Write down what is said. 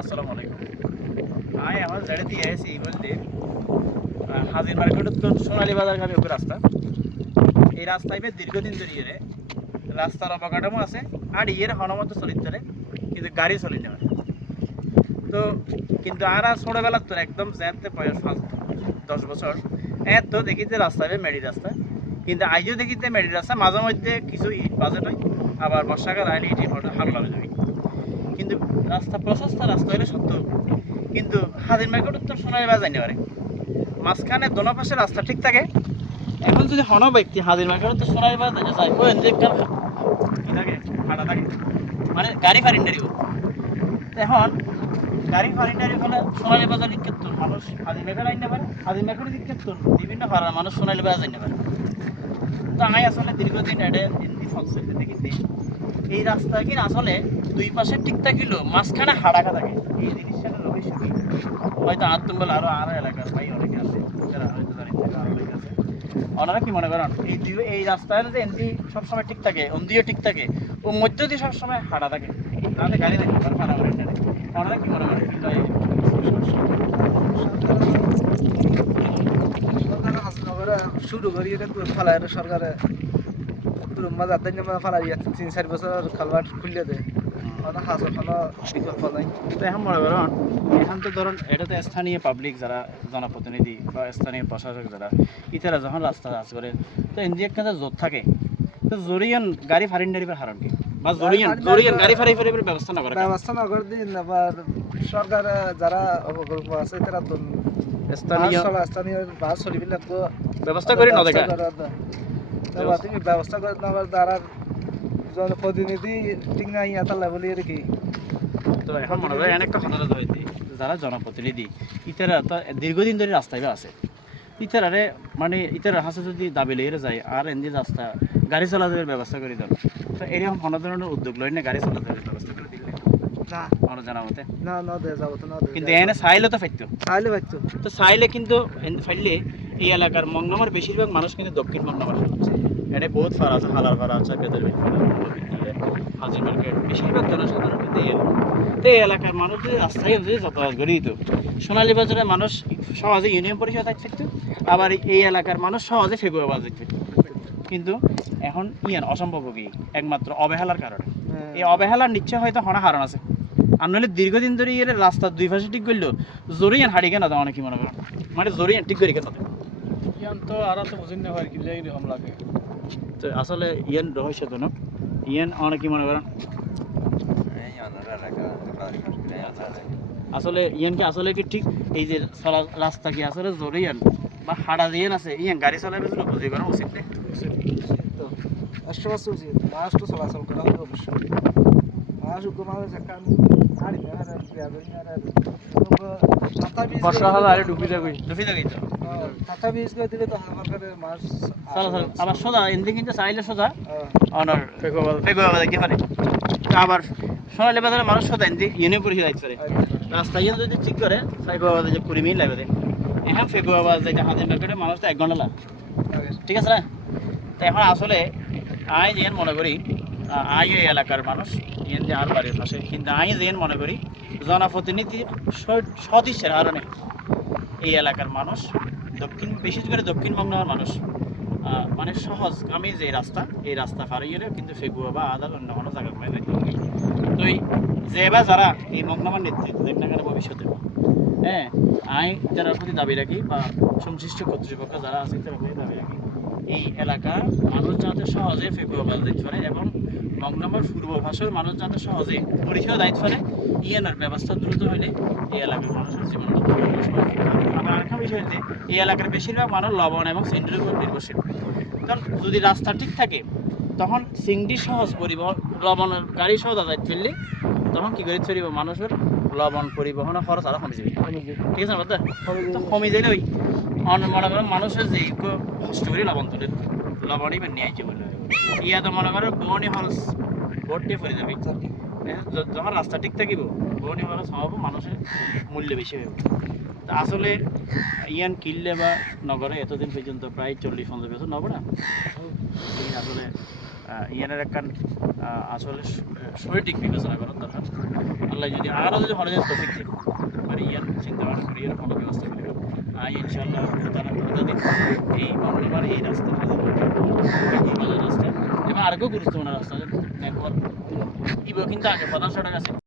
আসসালামু আলাইকুম। আমি আমার জায়গা দিয়ে আছি বলতে হাজির মার্কেটের তো সোনালী বাজার গামী ওই রাস্তা। এই রাস্তায় দীর্ঘদিন ধরে রাস্তার অবকাঠামো আছে আর হনমত চলিতে কিন্তু গাড়ি চলি না। তো কিন্তু আর ছোটবেলার তো একদম যেতে বয়স 5-10 বছর এত দেখিতে রাস্তা মেডি রাস্তা, কিন্তু আইজও দেখিতে মেডি রাস্তা মাঝে মধ্যে কিছু ইট বাজেট হয়, আবার বর্ষাকাল আইলে ইটি হাল লাগে যাবে। কিন্তু রাস্তা প্রশস্ত রাস্তা হলে সত্য, কিন্তু হাজির মার্কেট উত্তর সোনালী বাজার যাইতে পারে মাঝখানে দোনো পাশে রাস্তা ঠিক থাকে। এখন যদি হন ব্যক্তি হাজির মার্কেট উত্তর সোনালী বাজার যাইতে চায় ওই থাকে হাঁটা থাকে, মানে গাড়ি ফারিন্ডারি এখন গাড়ি ফারিন্ডারি হলে সোনালী বাজার দিকে মানুষ হাজির মার্কেট আইতে পারে, হাজির মার্কেট দিকে বিভিন্ন ভাড়ার মানুষ সোনালী বাজার যাইতে পারে। তো আমি আসলে দীর্ঘদিন এটা হিন্দি সংস্কৃতি দেখিতে এই রাস্তা কি আসলে দুই পাশে ঠিক থাকিল মাঝখানে হাড়াখা থাকে। এই জিনিসটা লোকের সুখী হয়তো আত্মবল আরো এলাকার ভাই অনেকে আছে যারা হয়তো জানেন আরো অনেকে আছে। ওনারা কি মনে করেন এই রাস্তায় যে এনডি সবসময় ঠিক থাকে, অন্দিও ঠিক থাকে, ও মধ্য দিয়ে সবসময় হাঁটা থাকে, তাতে গাড়ি থাকে ফাটা করে টানে। ওনারা কি মনে করেন শুরু করি এটা ফালাই সরকারে মাঝে 3-4 বছর খালবাট খুললে দেয় হাজার খানো বিকল্প নাই। তো এখন মনে করেন এখন তো ধরুন এটা তো স্থানীয় পাবলিক যারা জনপ্রতিনিধি বা স্থানীয় প্রশাসক যারা ইতারা যখন রাস্তা কাজ করে তো এনজি একটা জোর থাকে, তো জরিয়ান গাড়ি ফারিন্ডারিবার হারান কি বা জরিয়ান গাড়ি ফারিবার ব্যবস্থা না করে দিন। আবার সরকার যারা অপকল্প আছে তারা তো স্থানীয় বাস চলিবিলাক ব্যবস্থা করে না দেখা তুমি ব্যবস্থা করে নেওয়ার দ্বারা জনপ্রতিনিধি ঠিক নাই এতালা বলি আর কি। তো এখন মনে হয় অনেকটা হঠাৎ হয়েছে যারা জনপ্রতিনিধি ইতারা তো দীর্ঘদিন ধরে রাস্তায় আছে, ইতারারে মানে ইতারার হাসে যদি দাবি লেগে যায় আর এমনি রাস্তা গাড়ি চলাচলের ব্যবস্থা করে দেন, তো এরকম কোনো ধরনের উদ্যোগ লয় না গাড়ি চলাচলের ব্যবস্থা করে দিলে না আমার জানা মতে না দেয়া যাবো তো না, কিন্তু এনে চাইলে তো ফাইতো পাইতো তো চাইলে কিন্তু ফাইলে এই এলাকার মংনামার বেশিরভাগ মানুষ কিন্তু দক্ষিণ মংনামার এটা বহুত ফার আছে, হালার ফার আছে, বেদের হাজির মার্কেট বেশিরভাগ জনসাধারণ কিন্তু তো এই এলাকার মানুষ যদি রাস্তায় যদি যাতায়াত করে দিত সোনালী বাজারের মানুষ সহজে ইউনিয়ন পরিষদ থাকতো, আবার এই এলাকার মানুষ সহজে ফেব্রুয়ারি বাজার থাকতো। কিন্তু এখন অসম্ভব কি একমাত্র অবহেলার কারণে। এই অবহেলার নিশ্চয় হয়তো হনা হারণ আছে, আর নইলে দীর্ঘদিন ধরে রাস্তার দুই পাশে ঠিক করলো জরিয়ান হাড়ি কেন দেওয়া অনেক মনে করেন, মানে জরিয়ান ঠিক করি কেন তো আর তো বুঝিন না হয় কি এরকম লাগে। তো আসলে রহস্য তো না অনেকে মনে করেন আসলে কি আসলে কি ঠিক এই যে রাস্তা কি আসলে জরিয়ান বা হাড়া দিয়ান আছে গাড়ি চালাবে বুঝি করা উচিত নেই। তো রাষ্ট্রবাসী উচিত মাস তো চলাচল করা হবে অবশ্যই। মাস মানুষ একটা আবার সোজা এনদি কিন্তু চাইলে সোজা অনার দেখতে পারে, আবার সোনালী বাজারের মানুষ সোজা এনদি ইউনিয়ন পরিষদ আইতে পারে রাস্তা যদি ঠিক করে ফেকুয়াবাদ যে 20 মিনিট লাগবে এখন ফেকুয়াবাদ যেটা হাজির মার্কেটে মানুষ তো 1 ঘন্টা লাগে, ঠিক আছে না? তো এখন আসলে আমি যেন মনে করি এই এলাকার মানুষ যে আর বাড়ির পাশে, কিন্তু আমি যেন মনে করি জনপ্রতিনিধির সদিচ্ছের কারণে এই এলাকার মানুষ বিশেষ করে দক্ষিণবঙ্গের মানুষ মানে সহজগামী যে রাস্তা এই রাস্তা পার গেলেও কিন্তু ফেগুয়া বা আদাল অন্য কোনো জায়গা পাই যাইতে হবে। তো যে বা যারা এই মংনামার নেতৃত্ব দেন না কেন ভবিষ্যতে, হ্যাঁ আমি যারা প্রতি দাবি রাখি বা সংশ্লিষ্ট কর্তৃপক্ষ যারা আছে তার প্রতি দাবি রাখি এই এলাকার মানুষ যাতে সহজে ফেগুয়া বাজার দিতে পারে এবং মংনামার পূর্বভাষার মানুষ যাতে সহজে পরিষেবা দিতে পারে ইয়ানার ব্যবস্থা দ্রুত হলে এই এলাকার মানুষের জীবন আবার আরেকটা বিষয় হচ্ছে এই এলাকার বেশিরভাগ মানুষ লবণ এবং সিন্ডির উপর নির্ভরশীল, কারণ যদি রাস্তা ঠিক থাকে তখন সিংড়ি সহজ পরিবহন লবণের গাড়ি সহজ যাতায়াত ফেললে তখন কী করে ফেরিব মানুষের লবণ পরিবহনের খরচ আরও কমে যাবে, ঠিক আছে কথা তো কমে গেলে ওই মনে করেন মানুষের যে কষ্ট করে লবণ তুলে লবণই বা নিয়ে আসছে বলে ইয়া তো মনে করেন বনি খরচ ভর্তি করে যাবে। যখন রাস্তা ঠিক থাকিব বনি খরচ হব মানুষের মূল্য বেশি হবে। তা আসলে কিনলে বা নগরে এতদিন পর্যন্ত প্রায় 40-50 বছর নব না আসলে ইয়ানের একখান আসলে সঠিক বিবেচনা করার দরকার আল্লাহ যদি আরও যদি ভালো জিনিস তফিক দিন মানে ইয়ান চিন্তা ভাবনা করে ইয়ার কোনো ব্যবস্থা করে ইনশাআল্লাহ দিন এই মঙ্গলবার এই রাস্তা রাস্তা এবং আরেকও গুরুত্বপূর্ণ রাস্তা দেখো কিন্তু আগে প্রধান সড়ক আছে